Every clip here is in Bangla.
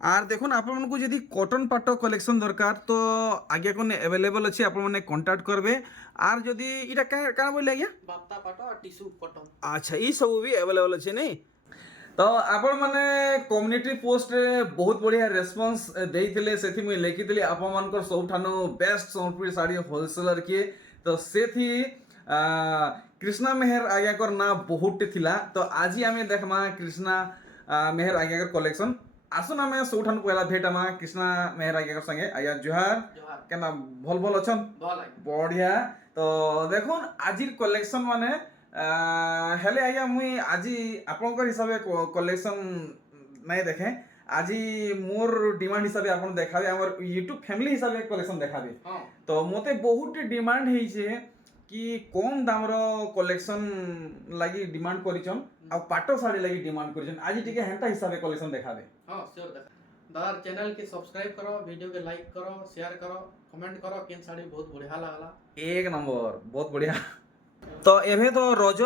আর দেখুন আপনার যদি কটন পাট কলেকশন দরকার তো আগে কোন अवेलेबल আছে আপনার কন্টাক্ট করবে। আর যদি এটা কাঁ বললে আজ্ঞা বাপ্তা পাট আর টিস্যু কটন। আচ্ছা এই সব भी अवेलेबल আছে নেই। তো ଆପଣ ମାନେ କମ୍ୟୁନିଟି ପୋଷ୍ଟରେ ବହୁତ ବଢ଼ିଆ ରେସ୍ପନ୍ସ ଦେଇଥିଲେ ସେଥି ମୁଇଁ ଲେଖିଥିଲି ଆପଣମାନଙ୍କର ସବୁଠାନୁ ବେଷ୍ଟ ସମ୍ବଲପୁରୀ ଶାଢ଼ୀ ହୋଲସେଲର କିଏ ତ ସେଠି କୃଷ୍ଣା ମେହେର ଆଜ୍ଞାଙ୍କର ନାଁ ବହୁତଟି ଥିଲା ତ ଆଜି ଆମେ ଦେଖମା କୃଷ୍ଣା ମେହେର ଆଜ୍ଞାଙ୍କର କଲେକ୍ସନ আসুন আমি ସବୁଠାନୁ পহলা ভেট আমা কৃষ্ণা মেহের আজ্ঞার সঙ্গে আজ্ঞা জুহার জোহার। কেন ভাল ভাল অছন ভাল আজ্ঞা। বঢ়িয়া তো দেখুন আজির কলেকশন মানে হেলে আজ্ঞা মুই আজি আপনার হিসাবে কলেকশন নাই দেখে আজি মোর ডিমান্ড হিসাবে আপনার দেখাবে আমার ইউটিউব ফ্যামিলি হিসাবে কলেকশন দেখাবে হ্যাঁ তো মতে বহুত ডিমান্ড হয়েছে কি কম দামর কলেকশন লাগি ডিমান্ড করিছন আর পাট শাড়ি লাগি ডিমান্ড করিছন আজি টিকে হেন্তা হিসাবে কলেকশন দেখাবে হ্যাঁ সিওর দেখা। দাদার চ্যানেল के सब्सक्राइब करो, वीडियो के लाइक करो, शेयर करो, कमेंट करो केन साड़ी बहुत बढ़िया लागला। एक नंबर बहुत बढ़िया তো এভে তো রজ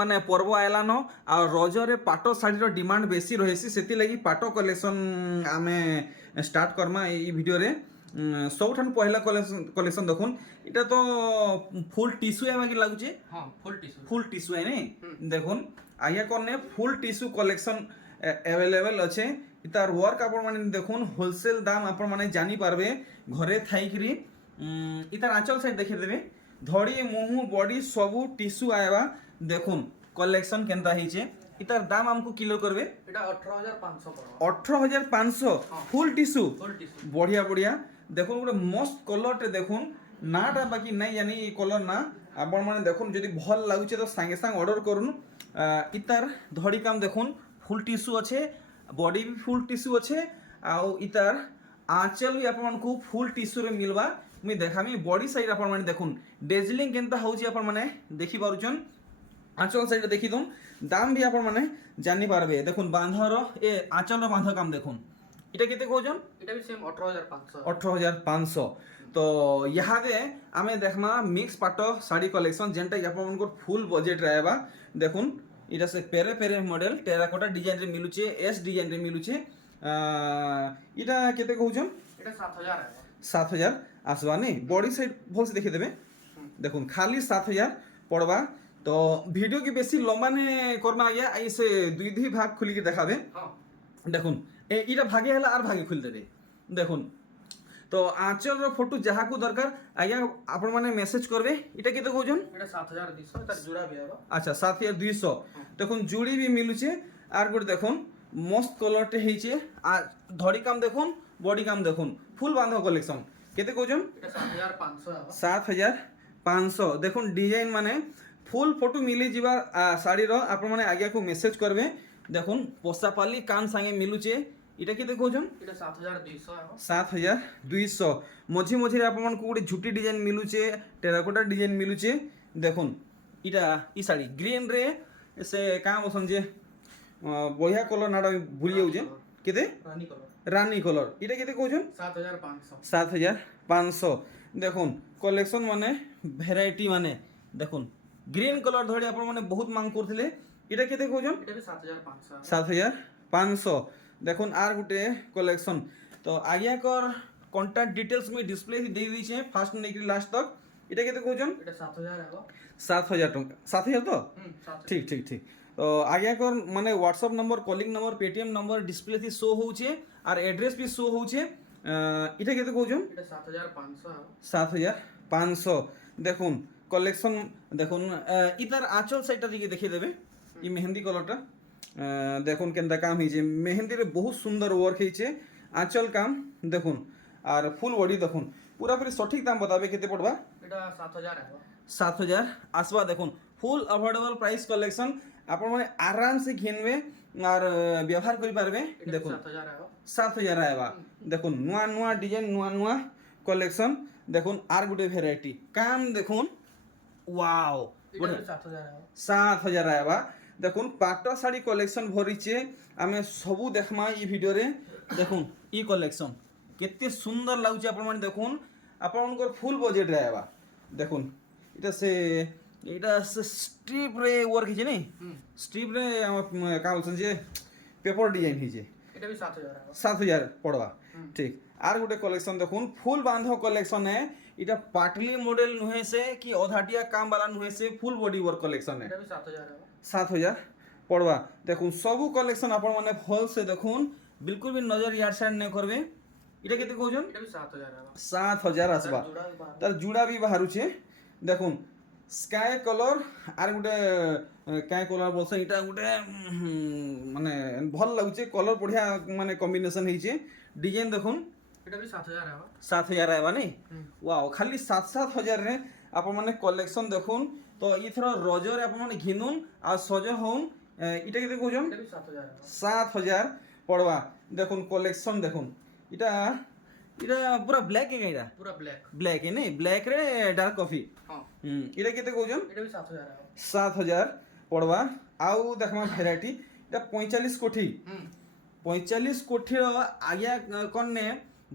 মানে পর্ব আইলান আর রজরে পাট শাড়ির ডিমান্ড বেশি রয়েছে সেথিলাগি পাট কলেকশন আমি স্টার্ট করমা এই ভিডিওরে ସବୁଠାରୁ ପହିଲା କଲେକ୍ସନ ଦେଖୁন এটা তো ফুল টিস্যু এমাকি লাগুছে হ্যাঁ ফুল টিস্যু। ফুল টিস্যু এনে দেখুন আজ্ঞা কনে ফুল টিস্যু কলেকশন अवेलेबल আছে তার ওয়ার্ক আপন মানে দেখুন হোলসেল দাম আপন মানে জানি পারবে ঘরে থাইকরি ইতার আঁচল সাইড দেখে দেবে ধড়ি মুহু বডি সবু টিস্যু আইবা দেখুন কলেকশন কেনতা হইছে ইতার দাম আমকু কিলো করবে এটা 18500 পড়বা। 18500 ফুল টিস্যু ফুল টিস্যু। বঢ়িয়া বঢ়িয়া দেখুন গোটে মস্ত কলরটে দেখুন নাটা বাকি নাই জানি এই কলর না আপন মানে দেখুন যদি ভাল লাগুছে তো সাঙ্গে সাঙ্গে অর্ডর করুন ইতার ধড়ি কাম দেখুন ফুল টিস্যু আছে বডি भी ফুল টিস্যু আছে আউ ইতার আঁচল भी ଆପଣମାନଙ୍କୁ ফুল টিস্যুরে মিলবা মুই দেখামি বডি সাইড আপন মানে দেখুন ডেজলিং কেনতা হଉଛି আপন মানে দেখি পারুছন আঁচল সাইড দেখি দুন দাম भी আপন মানে জানি পারবে দেখুন বাঁধর এ আঁচলর বাঁধ কাম দেখুন এটা কেতে কହୁছন এটা भी सेम 18500। 18500 তো ইহাদে আমি দেখমা মিক্স পাট শাড়ি কলেকশন যেটা আপনার ফুল বজেট রাহবা দেখুন এটা সে পেরে পেরে মডেল টেরাকোটা ডিজাইন রে মিলুছে এস ডিজাইন রে মিলুছে এটা কেতে কହୁছন এটা 7000 আছে। 7000 আসবা নি বডি সাইড ভলসে দেখে দেবে দেখুন খালি 7000 পড়বা তো ভিডিও কি বেশি লম্বা নে করমা আজ্ঞা এই সে দুই দুই ভাগ খুলি কি দেখাবে হ্যাঁ দেখুন এটা ভাগে হলে আর ভাগে খুলে দেবে দেখুন তো আঁচলর ফটো যাহাকু দরকার আজ্ঞা আপন মানে মেসেজ করবে এটা কেতে কହୁছন এটা 7200 তার জোড়া भी आबा। আচ্ছা 7200 দেখুন জুড়ি भी মিলুছে আর গোটে দেখুন মস্ত কলরটে হইছে আর ধড়ি কাম দেখুন বডি কাম দেখুন ফুল বাঁধ কলেকশন কেতে কହୁছন এটা 7500 आबा। 7500 দেখুন ডিজাইন মানে ফুল ফটো মিলি যা শাড়ির আপন মানে আজ্ঞাকু মেসেজ করবে দেখুন পোষাপালি কান সাঙ্গে মিলুছে এটা কেতে কହୁছন এটা 7200 आबा। 7200 মঝি মঝিরে আপনার গোটে ঝুটি ডিজাইন মিলুছে টেরাকোটা ডিজাইন মিলুছে দেখুন এটা ই শাড়ি গ্রিন রে সে কাঁ বসন যে বঢ়িয়া কলর নাটা ভুলি যাউছে কেতে রানী কলর। রানী কলর এটা কেতে কହୁছন 7500। 7500 দেখুন কলেকশন মানে ভ্যারাইটি মানে দেখুন গ্রিন কলর ধরে আপনার মানে বহুত মাং করলে এটা কেতে কହୁছন এটা भी 7500 आबा। 7500 দেখুন আর গোটে কলেকশন তো আজ্ঞাকর কন্টাক্ট ডিটেলস মুই ডিসপ্লে দিয়ে দিয়েছে ফার্স্ট নেকি লাস্ট তক এটা কেতে কହୁছন এটা 7000 आबा। 7000 টাকা 7000 তো 7000। ঠিক ঠিক ঠিক তো আজ্ঞাকর মানে হোয়াটসঅ্যাপ নম্বর কলিং নম্বর পেটিএম নম্বর ডিসপ্লে থি শো হচ্ছে আর এড্রেস भी শো হচ্ছে এটা কেতে কହୁছন এটা 7500 आबा। 7500 দেখুন কলেকশন দেখুন ইতার আঁচল সাইডটা দিকে দেখিয়ে দেবে এই মেহেন্দি কলরটা দেখুন কেনতা কাম হয়েছে মেহেন্দিরে বহুত সুন্দর ওয়ার্ক হয়েছে আঁচল কাম দেখুন আর ফুল বডি দেখুন পুরাপুরি সঠিক দাম বতাবে কেতে পড়বা এটা 7000 आबा। 7000 আসবা দেখুন ফুল अफोर्डेबल প্রাইস কলেকশন আপন মানে আরামসে ঘিনবে আর ব্যবহার করি পারবে এটা দেখুন 7000 आबा। 7000 আইবা দেখুন নূয়া নূয়া ডিজাইন নূয়া নূয়া কলেকশন দেখুন আর গোটে ভ্যারাইটি কাম দেখুন ওয়াও এটা 7000 आबा। 7000 আইবা দেখুন পাট শাড়ি কলেকশন ভরিছে আমি সবু দেখমা এই ভিডিওরে দেখুন ই কলেকশন কেতে সুন্দর লাগুছে আপন মানে দেখুন আপনার ফুল বজেট আইবা দেখুন এটা সে স্ট্রিপ রে ওয়ার্ক হয়েছে নি স্ট্রিপ রে আমার কা বলছেন যে পেপার ডিজাইন হয়েছে এটা भी 7000 है 7000 पड़वा ठीक आर गोटे कलेक्शन देखुन फुल बांध कलेक्शन है इटा पाटली मॉडल नुहे से कि अधाटिया काम वाला नुहे से फुल बॉडी वर्क कलेक्शन है এটা भी 7000 है 7000 पड़वा देखुन सबू कलेक्शन आपण माने फल से देखुन बिल्कुल भी नजर यार साइड नहीं करबे इटा केते कहजन এটা भी 7000 है 7000 आसबा जुड़ा भी बाहर तार जुड़ा भी बाहर छे देखुन स्काई कलर आर गोटे काय कलर बोलसे इटा गोटे माने भल लागुचे कलर बढ़िया माने कॉम्बिनेशन ହେଇचे डिजाइन देखुन এটা भी 7000 है 7000 आएबा नहीं वाओ खाली 7-7000 रे आप माने कलेक्शन देखुन तो इथर रजर आप माने घिनुन आ सज होन इटा केते कहजन এটা भी 7000 है 7000 पड़वा देखुन कलेक्शन देखुन इटा इटा पूरा ब्लैक है इटा पूरा ब्लैक ब्लैक है नहीं ब्लैक रे डार्क कॉफी हां इटा केते कहजन এটা भी 7000 है 7000 पड़वा आउ देखमा भेराइटी इटा 45 कोठी 45 कोठी आज्ञा कन्ने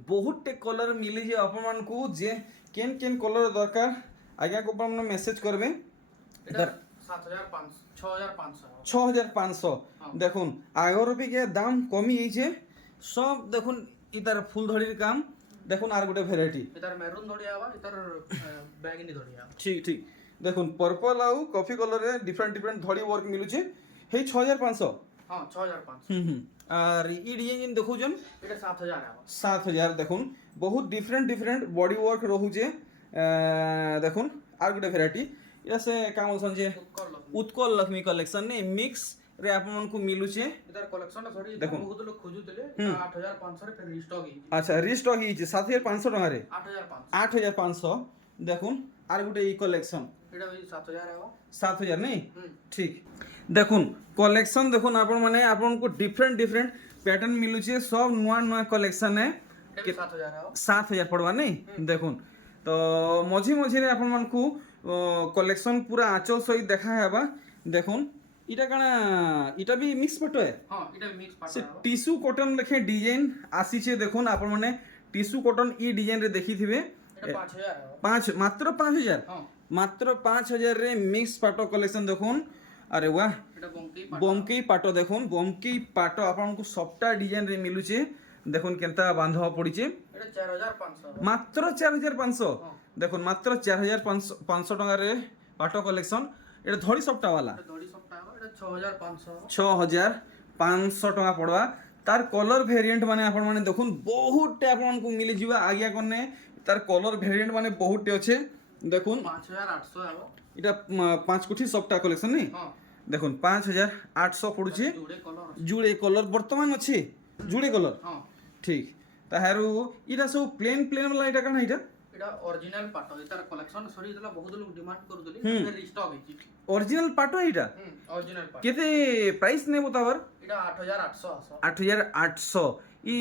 बहुत टे कलर मिली जे अपन को जे केन केन कलर दरकार आज्ञा को अपन मेसेज करबे এটা 7500 6500 6500 দেখুন আগর অপেক্ষা দাম কমি হয়েছে সব দেখুন ইতার ফুল ধড়ির কাম দেখুন আর গোটে ভ্যারাইটি इधर मैरून ধরিয়া আবার इधर बैगनी ধরিয়া ঠিক ঠিক দেখুন পর্পল আউ কফি কলরে ডিফরেন্ট ডিফরেন্ট ধড়ি ওয়ার্ক মিলুছে হেই 6500 हां 6500 আর ই ডিজাইন দেখুছেন এটা 7000 है 7000 দেখুন বহুত ডিফরেন্ট ডিফরেন্ট বডি ওয়ার্ক রহুছে দেখুন আর গোটে ভ্যারাইটি এটা সে কাম বলছন যে उत्कल लक्ष्मी উৎকল লক্ষ্মী কলেকশন নে মিক্স রে আপনাদের মিলুছে इधर कलेक्शन सॉरी देखो। बहुत लोग खोजुतले 8500 रे फिर रिस्टॉक ही আচ্ছা রিস্টক হয়েছে 7500 টাকারে 8500 8500 দেখুন আর গোটে ই কলেকশন এটা भी 7000 है 7000 নেই ঠিক দেখুন কলেকশন দেখুন আপন মানে আপনার ডিফরেন্ট ডিফরেন্ট প্যাটার্ন মিলুছে সব নয়া নয়া কলেকশন है এটা भी 7000 है 7000 পড়বা নেই দেখুন তো মঝি মঝিরে আপনার কলেকশন পুরা আঁচল সহিত দেখা হেবা দেখুন এটা কানা এটা বি মিক্স ফটো है हां এটা भी मिक्स से पार्ट है টিস্যু কটন লেখে ডিজাইন আসিছে দেখুন আপন মানে টিস্যু কটন ই ডিজাইন রে দেখিথিবে এটা 5000 है 5 মাত্র 5000 हां মাত্র 5000 রে মিক্স পাটো কালেকশন দেখুন আরে বাহ এটা বঙ্কি বমকেই পাটো দেখুন বমকেই পাটো আপনার সবটা ডিজাইন রে মিলুছে দেখুন কেনতা বাঁধবা পড়িছে এটা 4500 মাত্র 4500 দেখুন মাত্র 4500 টাকারে পাটো কালেকশন এটা ধড়ি সবটা वाला এটা দড়ি সবটা এটা 6500 6500 টাকা পড়বা তার কলর ভেরিয়েন্ট মানে আপন মানে দেখুন বহুতটা আপনাকে মিলি ଯିବା আজ্ঞা কনে তার কলর ভেরিয়েন্ট মানে বহুতটা আছে দেখুন 5800 है এটা 5 কোটি সবটা কালেকশন নি हां দেখুন 5800 পড়ুছে जुड़े कलर জুড়ে কলর বর্তমান আছে জুড়ে কলর हां ঠিক তাহারু এটা সব প্লেন প্লেন वाला এটা কানা এটা এটা অরিজিনাল পাট এটার কালেকশন সরি দিলা বহুত লোক ডিমান্ড করুদলি ফের রিস্টক হইছি অরিজিনাল পাটো এটা অরিজিনাল পাট কেতে প্রাইস নেব তাবার এটা 8800 আছে 8800 ই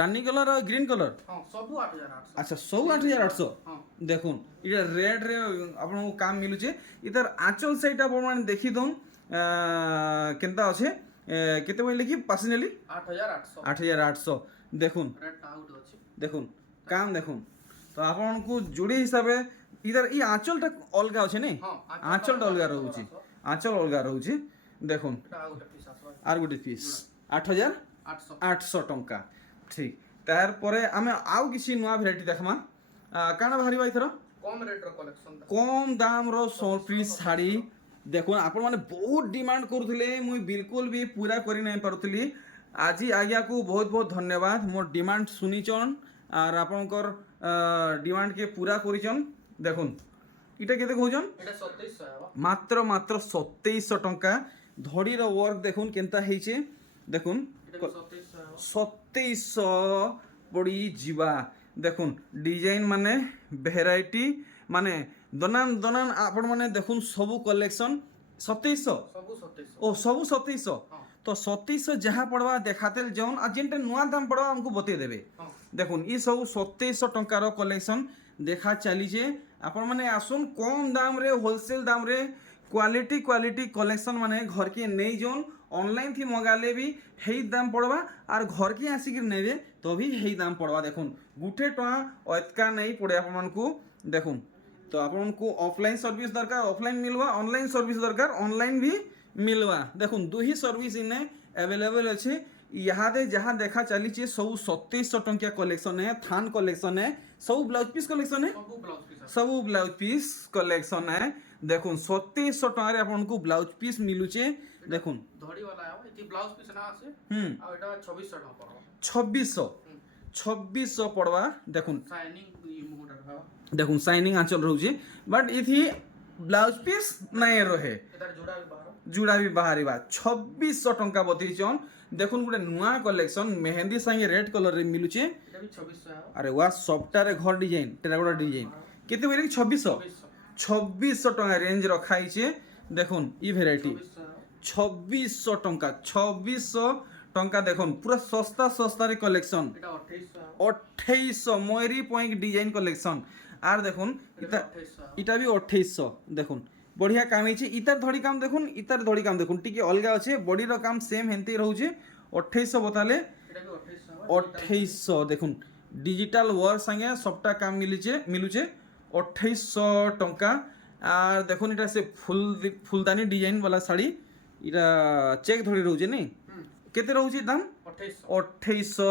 রানী কালার আর গ্রিন কালার हां सबु 8800 আচ্ছা সব 8800 हां দেখুন এটা রেড রে আপনার কাম মিলুছে ইতার আঁচল সাইড আপনার দেখি দন কেনতা আছে কেতে বইলে কি পার্সোনালি 8800 8800 দেখুন রেড আউট আছে দেখুন কাম দেখুন তো আপনার জুড়ি হিসাবে ইতার ই আঁচলটা অলগা আছে নেই हां আঁচলটা অলগা রହୁଛି আঁচল অলগা রହୁଛି দেখুন এটা আউট পিস আছে আর গোটে পিস 8800 800 ଟଙ୍କା ଠିକ୍ ତାରପରେ ଆମେ ଆଉ କିଛି ନୂଆ ଭେରାଇଟି ଦେଖମା କାଣା ବାହାରିବା ଏଥର কম রেট র কালেকশন କମ୍ ଦାମର ସମ୍ବଲପୁରୀ ଶାଢ଼ୀ ଦେଖୁନ୍ ଆପଣମାନେ ବହୁତ ଡିମାଣ୍ଡ କରୁଥିଲେ ମୁଇଁ ବିଲକୁଲ ବି ପୁରା କରି ନାଇଁ ପାରୁଥିଲି ଆଜି ଆଜ୍ଞାକୁ ବହୁତ ବହୁତ ଧନ୍ୟବାଦ ମୋର ଡିମାଣ୍ଡ ଶୁନିଛନ୍ আর আপনার ডিমান্ডকে পুরা করিছন দেখুন এটা কেতে কହୁছন এটা 2700 है মাত্র মাত্র 2700 টঙ্কা ধড়ির ওয়ার্ক দেখুন কেনতা হইছে দেখুন এটা 2700 है 2700 পড়ি ଯିବା দেখুন ডিজাইন মানে ভেরাইটি মানে দনান দনান আপন মানে দেখুন সবু কলেকশন 2700 सबु 2700 ও সবু 2700 हां তো 2700 যাহা পড়বা দেখাতে যাউন আর যেটা নূয়া দাম পড়বা আমকু বতেই দেবে हां দেখুন ই সব 2700 টঙ্কার কলেকশন দেখা চালিছে আপন মানে আসুন কম দামরে হোলসেল দামরে क्वालिटी क्वालिटी कलेक्शन माने घर के नहीं जोन ऑनलाइन थी मंगाले भी हेई दाम पड़वा और घर के आसिक नेबे तो भी हेई दाम पड़वा देखुन गुटे टका अतका नहीं पड़े आपन को देखुन तो आपन को ऑफलाइन सर्विस दरकार ऑफलाइन मिलवा ऑनलाइन सर्विस दरकार ऑनलाइन भी मिलवा देखुन दो ही सर्विस इने अवेलेबल अच्छे इहादे जहाँ देखा चली सब 2700 टंकिया कलेक्शन है थान कलेक्शन है सब ब्लाउज पीस कलेक्शन है ସବୁ ବ୍ଲାଉଜ ପିସ୍ सब ब्लाउज पीस कलेक्शन है देखुन 2700 टंका आपन को ब्लाउज पीस मिलुचे देखुन ଧଡ଼ି वाला है ଏଠି ବ୍ଲାଉଜ ପିସ୍ ନା ଆସେ ଆଉ ଏଟା 2600 ଟଙ୍କା ପଡିବ 2600 पड़वा देखुन ସାଇନିଂ ମୁହଁଟା ରଖା देखुन साइनिंग आंचल रहउचे बट इथि ब्लाउज पीस नहीं रहे ଏଟାର ଯୋଡା ବି ବାହାର जुड़ा भी बाहरिबा 2600 टंका बतईचन देखुन गोटे नुआ कलेक्शन मेहंदी संगे रेड कलर रे मिलुचे ଏଟା ବି 2600 ହେବ अरे वाह सफ्टारे घर डिजाइन टेराकोटा डिजाइन केते बोले 2600 2600 टंका रेंज रखाई छे देखुन ई वेराइटी 2600 टंका 2600 टंका देखुन पूरा सस्ता सस्ता रे कलेक्शन ଏଟା 2800 ହେବ 2800 मयूरी पॉइंट डिजाइन कलेक्शन आर देखुन इता 2800 इटा भी 2800 देखुन बढ़िया काम है इतार धड़ी काम देखुन इतार धड़ी काम देखुन टिके अलगा अच्छे बॉडी रो काम सेम हेंते रहउचे 2800 बताले ଏଟା ବି 2800 ହେବ 2800 देखुन डिजिटल वर्क संगे सबटा काम मिलुचे 2800 टंका आर देखुन इटा से फुलदानी डिजाइन वाला साड़ी इटा चेक धड़ी रहउचे नहीं केते रहउचे दाम 2800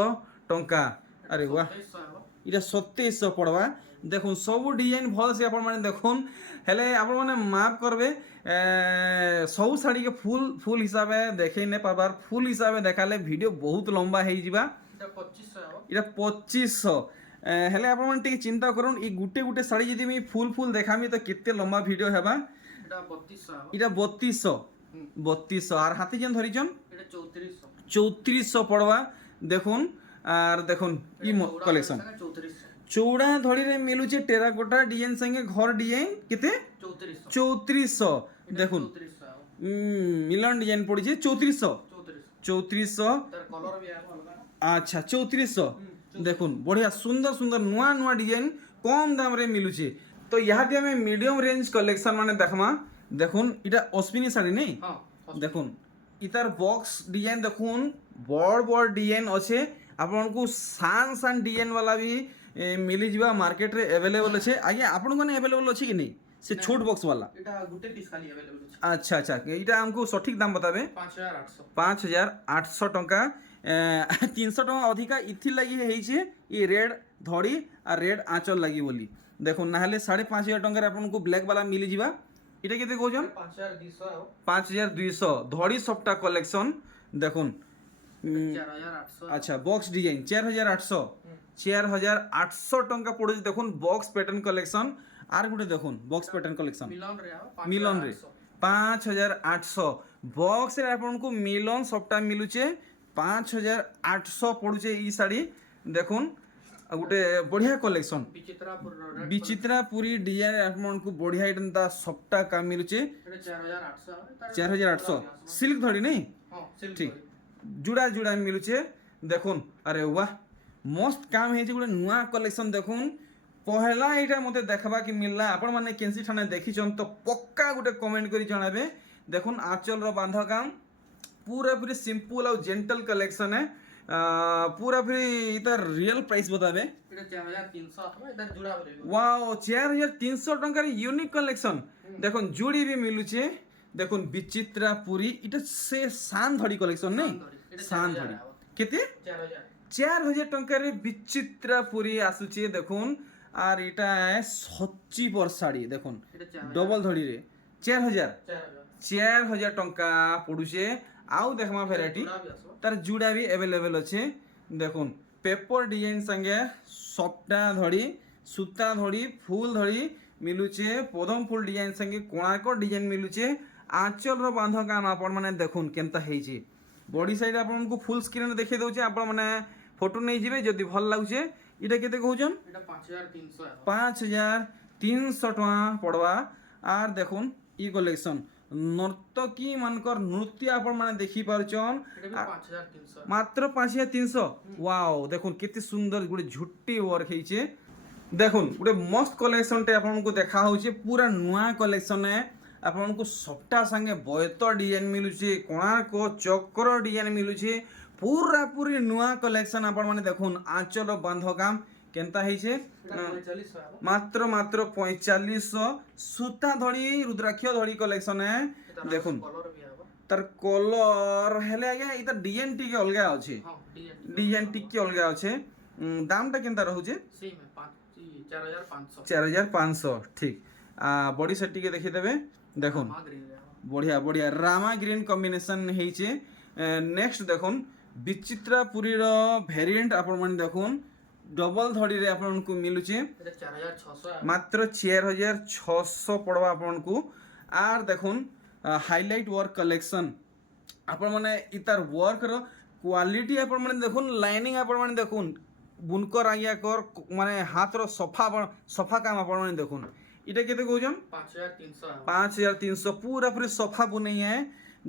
टंका अरे वाह 2700 ହେବ इटा 2700 पड़वा देखुन सब डिजाइन भल से आपण माने देखुन हेले आपण माने माप करबे सब साड़ी के फुल हिसाब देखे ने पाबार फुल हिसाब देखाले वीडियो बहुत लंबा हे जिबा ଏଟା 2500 ହେବ इटा 2500 हेले आपण माने टिके चिंता करूँ ई गुटे गुटे साड़ी यदि मी फुल देखामी तो केते लंबा वीडियो हेबा ଏଟା 3200 ହେବ इटा 3200 आर हाथी जेन धरिचन ଏଟା 3400 3400 पड़वा देखुन आर देखुन ई कलेक्शन 3400 चौड़ा धड़ी रे मिलुचे टेराकोटा डिजाइन संगे घर डिजाइन केते 3400 देखुन 3400 ହେବ मिलन डिजाइन पड़ी 3400 3400 ତାର କଲର ବି ହେବ ଅଲଗା अच्छा 3400 देखुन बढ़िया सुंदर सुंदर नुआ नुआ डिजाइन कम दाम रे मिलुचे तो यहाँ दे हमें मीडियम रेंज कलेक्शन माने देखमा देखुन इटा अश्विनी साड़ी नहीं ହଁ देखुन इतार बॉक्स डिजाइन देखुन बड़ बड़ डिजाइन अच्छे आपन को सान सान डिजाइन वाला भी मिली जीवा मार्केट रे अवेलेबल अच्छे आगे आपन को अवेलेबल अच्छे कि नहीं से छोट बॉक्स वाला ଏଟା ଗୋଟେ ପିସ୍ ଖାଲି अवेलेबल ଅଛି अच्छा अच्छा इटा हमको सठिक दाम बताबे 5800 5800 टंका 300 टंका अधिका इथि लगी है ये रेड धड़ी और रेड आंचल लगी बोली देखो नाहले 5500 टंका आपन को ब्लैक वाला मिली जीवा इटा केते कहजन 5200 ହେବ 5200 धड़ी सबटा कलेक्शन देखुन 4800 अच्छा बॉक्स डिजाइन 4800 टंका पड़े देखुन बॉक्स पैटर्न कलेक्शन आर गुटे देखुन बॉक्स पैटर्न कलेक्शन मिलन रे ହେବ मिलन रे 5800 बॉक्स रे आपन को मिलन सबटा मिलुचे 5800 पड़ुचे ई साड़ी देखुन आ गुटे बढ़िया कलेक्शन ବିଚିତ୍ରାପୁର ରେଡ୍ विचित्रापुरी डिजाइन आपन को बढ़िया इटा सबटा का मिलुचे ଏଟା 4800 ତାର 4800 सिल्क धड़ी नहीं ହଁ ସିल्କ ठीक जुड़ा जुड़ा मिलुचे देखुन अरे वाह मस्त काम है गोटे नुआ कलेक्शन देखुन पहला यहाँ मते देखबा कि मिलला आपण माने केनसी ठाने देखिछन तो पक्का गोटे कमेंट करी जणाबे देखुन आंचल रो बांधा काम पूरा पूरी सिंपल और जेंटल कलेक्शन है पूरा पूरी इधर रियल प्राइस बताबे ଏଟା 4300 ହେବ ଏଟା जुड़ा बोले वाओ 4300 टंका यूनिक कलेक्शन देखुन जुड़ी भी मिलुचे देखुन विचित्रापुरी इटा से शान धड़ी कलेक्शन नहीं शान धड़ी केते 4000 4000 टंका रे विचित्रापुरी आसुचे देखुन आर इटा है सच्ची पर साड़ी देखुन ଏଟା डबल धड़ी रे 4000 4000 टंका पड़ुचे आउ देखमा वेराइटी जुड़ा ବି ଆସିବ तार जुड़ा भी अवेलेबल अच्छे देखुन पेपर डिजाइन संगे सफ्टा धड़ी सूता धड़ी फूल धड़ी मिलुचे पदम फूल डिजाइन संगे कोणार्क डिजाइन मिलुचे आंचल रो बांध काम आपण माने देखुन केनता हेची बॉडी साइड आपण को फुल स्क्रीन देखे दउचे आपण माने फोटो नहीं जिवे जदी भल लागुचे इटा केते कहउजन ଏଟା 5300 ହେବ 5300 टका पड़वा आर देखुन ई कलेक्शन नर्तकी मानकर नृत्य आपण माने देखि पारचन ଏଟା ବି 5300 मात्र 5300 वाओ देखुन केते सुंदर गुटे झुट्टी वर्क हेचे देखुन गुटे मस्त कलेक्शन टे आपण को देखा होचे पूरा नुआ कलेक्शन है आपण को सबटा संगे बयत डिजाइन मिलुचे कोणार्क चक्र डिजाइन मिलुचे पूरा पूरी नुआ कलेक्शन आपण माने देखुन आंचल बांध काम केनता हेचे ଏଟା 4500 ହେବ मात्र मात्र 4500 सूता धड़ी रुद्राक्ष धड़ी कलेक्शन है देखुन कलर भी ହେବ ତାର କଲର ହେଲେ ଆଜ୍ଞା ଏଇଟା ଡିଜାଇନ ଟିକେ ଅଲଗା ଅଛି ହଁ ଡିଜାଇନ ଟିକେ ଅଲଗା ଅଛି ଦାମଟା କେନ୍ତା ରହୁଛି ସେମ୍ 4500 4500 ଠିକ বডি সেট টিকে দেখিদেবে দেখুন মা গ্রিন রে বঢ়িয়া বঢ়িয়া রামা গ্রিন কম্বিনেসন ହେଇଛି নেক্সট দেখুন বিচিত্রাপুরীর ভেরিয়েন্ট আপন মানে দেখুন ডবল ধড়িরে আপনার মিলুছে এটা 4600 মাত্র 4600 পড়বা আপনার আর দেখুন হাইলাইট ওয়ার্ক কালেকশন আপন মানে ইতার ওয়ার্কর কোয়ালিটি আপন মানে দেখুন লাইনিং আপন মানে দেখুন বুনকর আইয়া কর মানে হাতর সফা কাম আপন মানে দেখুন এটা কেতে কହୁছন 5300 5300 पूरा पूरी सफा बुनै है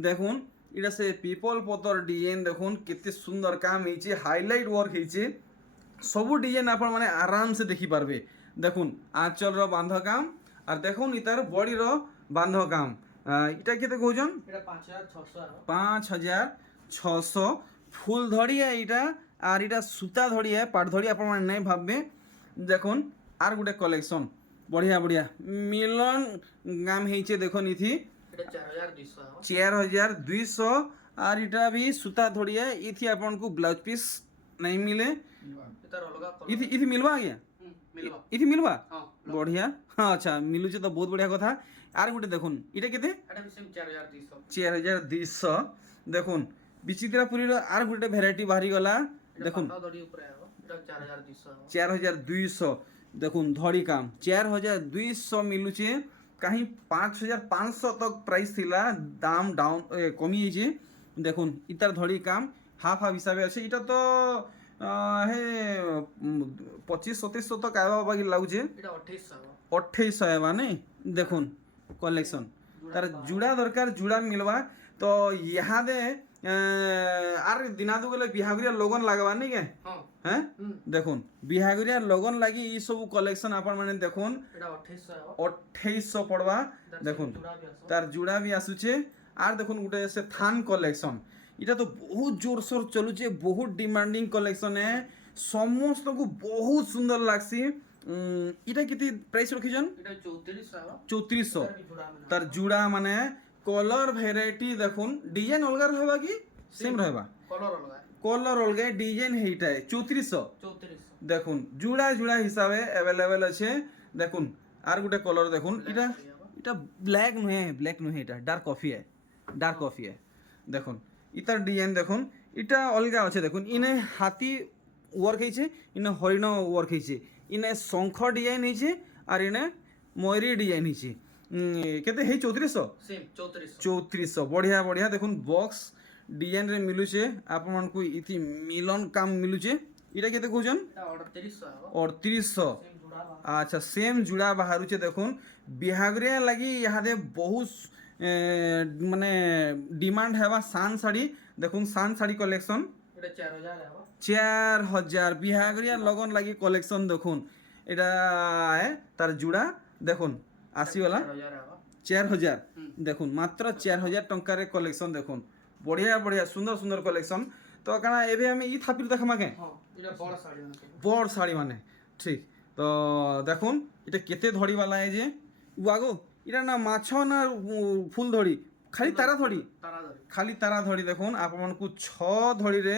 देखुन এটা সে পিপল পতর ডিজাইন দেখুন কেতে সুন্দর কাম হইছে হাইলাইট ওয়ার্ক হইছে সবু ডিজাইন আপন মানে আরাম সে দেখি পারবে দেখুন আঁচল র বাঁধ কাম আর দেখুন ইতার বডি র বাঁধ কাম এটা কেতে কହୁছন এটা 5600 5600 ফুল ধড়িয়া এটা আর এটা সুতা ধড়িয়া পাট ধড়ি আপন মানে নাই ভাববে দেখুন আর গোটে কলেকশন বঢ়িয়া বঢ়িয়া মিলন গাম হইছে দেখুন ইথি এটা 4200 4200 আর এটা भी সুতা ধড়িয়া ইথি আপনকু ব্লাউজ পিস নাই মিলে এটার অলগা ইথি ইথি মিলবা আজ্ঞা মিলবা ইথি মিলবা হ্যাঁ বঢ়িয়া হ্যাঁ আচ্ছা মিলুছে তো বহুত বঢ়িয়া কথা আর গোটে দেখুন এটা কেতে এটা भी सेम 4200 4200 দেখুন বিচিত্রাপুরীর আর গোটে ভ্যারাইটি বাহারি গলা দেখুন পাতা দড়ি উপরে আইবো এটা 4200 4200 দেখুন ধড়ি কাম 4200 মিলুছে কাহি 5500 তক প্রাইস থিলা দাম ডাউন কমি যাইছে দেখুন ইতার ধড়ি কাম হাফ হাফ হিসাবে আছে এটা তো হে 25-2700 তক আইবা বাকি লাগুছে এটা 2800 2800 আইবা নাই দেখুন কলেকশন তার জুড়া দরকার জুড়া মিলবা তো ইহাদে আর দিনাদু গেলে বিহাগুরিয়া লগন লাগবা নাই কে হ্যাঁ হ্যাঁ দেখুন বিহাগুরিয়া লগন লাগি এই সব কলেকশন আপন মানে দেখুন এটা 2800 2800 পড়বা দেখুন জোড়া भी আসো তার জুড়া বি আসুছে আর দেখুন গোটে আছে থান কলেকশন এটা তো বহুত জোরসোর চলুছে বহুত ডিমান্ডিং কলেকশন এ সমস্তকু বহুত সুন্দর লাগছি এটা কেতে প্রাইস রখিছন এটা 3400 3400 এটা भी জোড়া में তার জুড়া মানে কলর ভ্যারাইটি দেখুন ডিজাইন অলগা রহবা কি সেম রহবা কলর অলগা কলর অলগা ডিজাইন হেইটাই 3400 3400 দেখুন জুড়া জুড়া হিসাবে অ্যাভেলেবেল আছে দেখুন আর গোটে কলর দেখুন এটা এটা ব্ল্যাক নুহে এটা ডার্ক কফি দেখুন ইতার ডিজাইন দেখুন এটা অলগা আছে দেখুন ইনে হাতি ওয়ার্ক হয়েছে ইনে হরিণ ওয়ার্ক হয়েছে ইনে শঙ্খ ডিজাইন হয়েছে আর ইনে ময়ূরী ডিজাইন হয়েছে কেতে হেই 3400 सेम 3400 3400 বঢ়িয়া বঢ়িয়া দেখুন বক্স ডিজাইন রে মিলুছে আপনার ইতি মিলন কাম মিলুছে এটা কেতে কହୁছন এটা 3800 3800 सेम জোড়া আচ্ছা সেম জুড়া বাহারুছে দেখুন বিহাগরিয়া লাগি ইহাদে বহুত মানে ডিমান্ড হেবা সান শাড়ি দেখুন সান শাড়ি কলেকশন এটা 4000 আইবো 4000 বিহাগরিয়া লগন লাগি কলেকশন দেখুন এটা তার জুড়া দেখুন আসিওলা 4000 আইবো 4000 দেখুন মাত্র 4000 টঙ্কার কলেকশন দেখুন বঢ়িয়া বঢ়িয়া সুন্দর সুন্দর কলেকশন তো কারণ এবে আমি ই থাপির দেখামাকে হ্যাঁ এটা বড় শাড়ি আছে বড় শাড়ি মানে ঠিক তো দেখুন এটা কেতে ধড়িবালা এই যে আগো এটা না মাছ না ফুল ধড়ি খালি তারা ধড়ি তারা ধরি খালি তারা ধড়ি দেখুন আপনার 6 ধড়িরে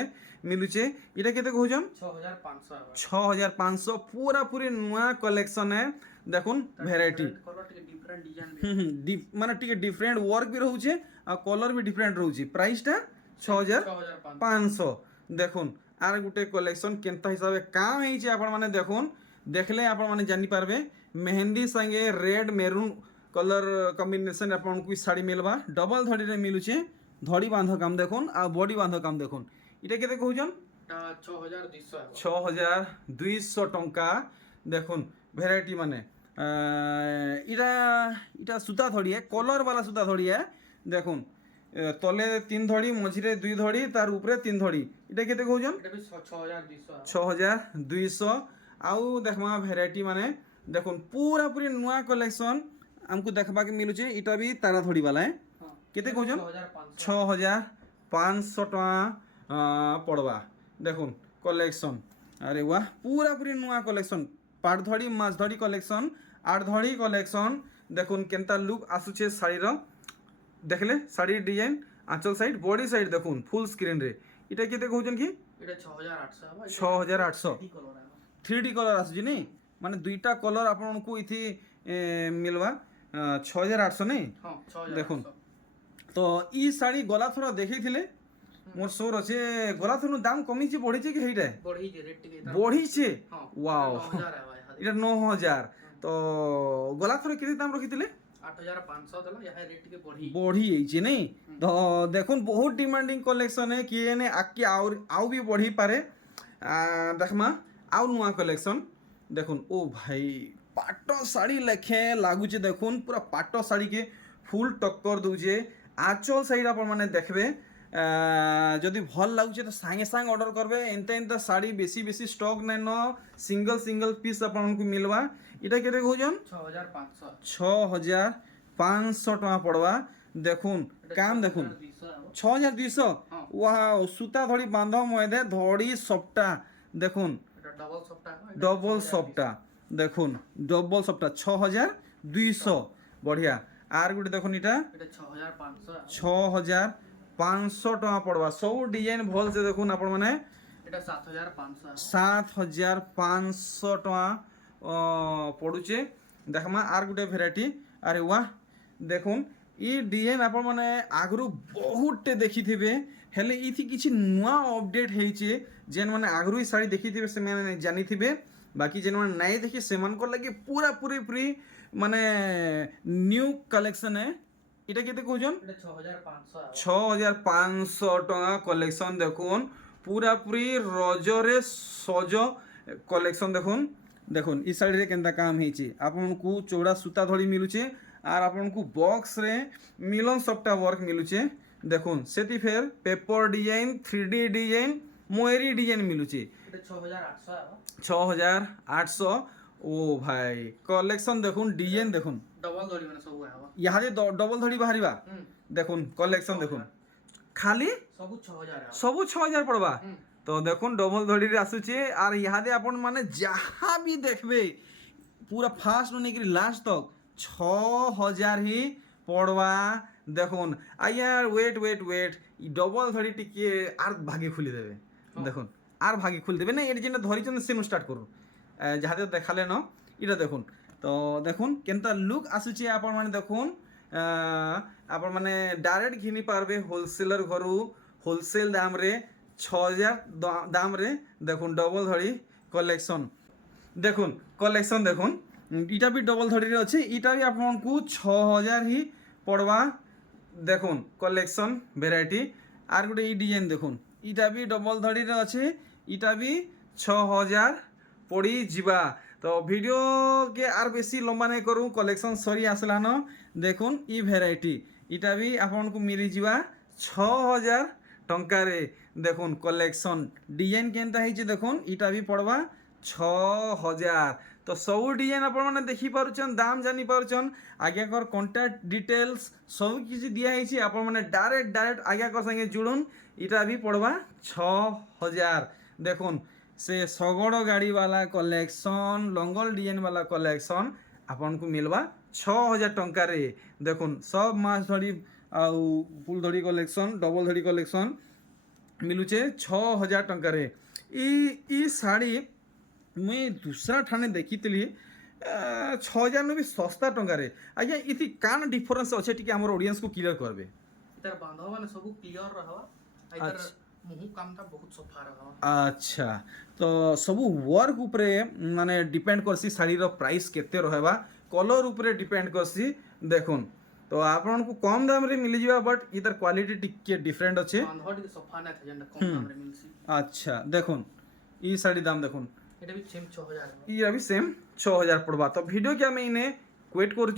মিলুছে এটা কেতে কହୁছন 6500 আইবো 6500 পুরা পুরি নয়া কলেকশনে দেখুন ভ্যারাইটি কলর টিকে ডিফারেন্ট ডিজাইন মানে টিকে ডিফরেন্ট ওয়ার্ক বি রহুছে আর কলর বি ডিফরেন্ট রহুছে প্রাইসটা 6500 দেখুন আর গোটে কলেকশন কেনতা হিসাবে কাম হয়েছে আপন মানে দেখুন দেখলে আপন মানে জানি পারবে মেহেন্দি সঙ্গে রেড মেরুন কলর কম্বিনেশন আপনার শাড়ি মিলবা ডবল ধড়িরে মিলুছে ধড়ি বাঁধ কাম দেখুন আর বডি বাঁধ কাম দেখুন এটা কেতে কହୁছন এটা 6200 আইবো 6200 টঙ্কা দেখুন ভ্যারাইটি মানে এটা এটা সুতা ধড়িয়ে কলর বালা সুতা ধড়িয়ে দেখুন তলে 3 ধড়ি মঝিরে 2 ধড়ি তার উপরে 3 ধড়ি এটা কেতে কହୁছন এটা भी 6200 6200 আউ দেখমা ভ্যারাইটি মানে দেখুন পুরা পুরি নয়া কলেকশন আমকু দেখবাকে মিলুছে এটা বি তারা ধড়ি বালা হ্যাঁ কেতে কହୁছন 6500 টাকা পড়বা দেখুন কলেকশন আরে বাহ পুরা পুরি নয়া কলেকশন পাট ধড়ি মাছ ধড়ি কলেকশন আট ধড়ি কলেকশন দেখুন কেনতা লুক আসুছে শাড়ির দেখলে শাড়ির ডিজাইন আঁচল সাইড বডি সাইড দেখুন ফুল স্ক্রিন রে এটা কেতে কହୁଛন কি এটা 6800 হবা 6800 এই কলর হবা 3D কলর আসুଛି নি মানে দুইটা কলর ଆପଣଙ୍କୁ ইথি মিলবা 6800 নেই ହଁ 6800 দেখুন তো ই শাড়ি গলা থর দেখাইছিলে মোর সোর আছে গলা থর দাম কমিছে বঢ়িছে কি হেইটা বড়ি যে রেট টিকে বঢ়িছে ହଁ ওয়াও 9000 হবা এটা 9000 তো গলা থর কেতে দাম রখিଥିଲେ 8500 দেলা ইহা রেট টিকে বড়ি বঢ়ি যাইছে নেই তো দেখুন বহুত ডিমান্ডিং কলেকশন है कि एने आके आउ भी बढ़ी पारे देखमा आउ नुआ कलेक्शन देखुन ओ भाई पाट शाड़ी लेखे लागुचे देखुन पूरा पाट शाड़ी के फुल टक्कर दूचे आंचल साइड अपन माने देखबे যদি ভাল লাগুছে তো সাঙ্গে সাঙ্গে অর্ডর করবে এনতে এনতে শাড়ি বেশি বেশি স্টক নাই ন সিঙ্গল সিঙ্গল পিস আপনাকে মিলবা এটা কেতে কହୁছন 6500 6500 টাকা পড়বা দেখুন কাম দেখুন 6200 ওয়াও সুতা ধড়ি বাঁধ ময়দে ধড়ি সবটা দেখুন এটা ডবল সফটা ডবল সবটা দেখুন ডবল সবটা 6200 বঢ়িয়া আর গোটে দেখুন এটা এটা 6500 6500 টাকা পড়বা সব ডিজাইন ভাল সে দেখুন আপন মানে এটা 7500 7500 টাকা পড়ুছে দেখমা আর গোটে ভ্যারাইটি আরে ওয়াহ দেখুন ই ডিজাইন আপন মানে আগরু বহুতটে দেখিথিবে হেলে ইথি কিছু নূয়া অপডেট হয়েছে যেন মানে আগরু ই শাড়ি দেখিথিবে সে মানে জানিথিবে বাকি যেন মানে নাই দেখি সেমানকর লাগি পুরা পুরি মানে নিউ কালেকশন এটা কেতে কହୁছন এটা 6500 6500 টাকা কলেকশন দেখুন পুরাপুরি রজরে সজ কলেকশন দেখুন দেখুন ই শাড়িরে কেনতা কাম হয়েছে আপনার চৌড়া সুতা ধরি মিলুছে আর আপনার বক্স রে মিলন সবটা ওয়ার্ক মিলুছে দেখুন সেটি ফের পেপর ডিজাইন 3D ডিজাইন ময়ূরী ডিজাইন মিলুছে এটা 6800 6800 ও ভাই কলেকশন দেখুন ডিজাইন দেখুন ডবল দড়ি মানে সব হবা ইহাদে ডবল ধরি বাহারিবা দেখুন কলেকশন দেখুন খালি সবু 6000 সবু 6000 পড়বা তো দেখুন ডবল ধড়িরে আসুছে আর ইহাদে আপন মানে যাহা বি দেখবে পুরা ফার্স্ট নেকি লাস্ট তক 6000 হি পড়বা দেখুন আয়ার ওয়েট ই ডবল ধড়ি টিকে আর ভাগে খুলি দেবে দেখুন আর ভাগে খুলি দেবে না এর যেটা ধরিছেন সেনু স্টার্ট করুন যাহাতে দেখালে ন এটা দেখুন তো দেখুন কেনতা লুক আসুছে আপন মানে দেখুন আপন মানে ডাইরেক্ট ঘিনি পারবে হোলসেলর ঘরু হোলসেল দামরে 6000 দামরে দেখুন ডবল ধড়ি কলেকশন দেখুন কলেকশন দেখুন ইটা বি ডবল ধড়িরে আছে ইটা বি আপনাকে 6000 হি পড়বা দেখুন কলেকশন ভ্যারাইটি আর গোটে ই ডিজাইন দেখুন ইটা বি ডবল ধড়িরে আছে ইটা বি 6000 পড়ি যা তো ভিডিও কে আর বেশি লম্বা নাই করু কলেকশন সরি আসলান দেখুন ই ভ্যারাইটি ইটা বি আপনাকে মিলি যা 6000 টঙ্কারে দেখুন কলেকশন ডিজাইন কেনতা হয়েছে দেখুন ইটা বি পড়বা 6000 তো সবু ডিজাইন আপনার মানে দেখি পারুছন দাম জানি পারুছন আগেকর কন্টাক্ট ডিটেলস সব কিছু দিয়া হয়েছে আপনার মানে ডাইরেক্ট আগেকর সঙ্গে জুড়ুন ইটা বি পড়বা 6000 দেখুন সে শগড় গাড়িওয়ালা কলেকশন লঙ্গল ডিজাইন वाला কলেকশন আপনার মিলবা 6000 টঙ্কারে দেখুন সব মাছ ধরি আউ ফুল ধরি কলেকশন ডবল ধরি কলেকশন মিলুছে 6000 টঙ্কারে ই শাড়ি মুই দুসরা ঠানে দেখিଥିଲି 6000 নে भी সস্তা টঙ্কারে আজ্ঞা ইতি কান ডিফরেন্স আছে টিকে আমার অডিয়েন্স কো ক্লিয়ার করবে এটার বাঁধা মানে সবু ক্লিয়ার রহবা এটার মুহু কামটা বহুত সফা রহবা আচ্ছা তো সবু ওয়ার্ক উপরে মানে ডিপেন্ড করছি শাড়ির প্রাইস কেতে রহবা কলর উপরে ডিপেন্ড করছি দেখুন তো আপনার কম দামরে মিলি যাবা বট ইতার কোয়ালিটি টিকে ডিফরেন্ট আছে বাঁধা টিকে সফা না থাকে যেটা কম দামরে মিলছি আচ্ছা দেখুন ই শাড়ি দাম দেখুন এটা বি সেম 6000 ই भी सेम 6000 पड़वा तो वीडियो के आम इन्हें क्वेट कर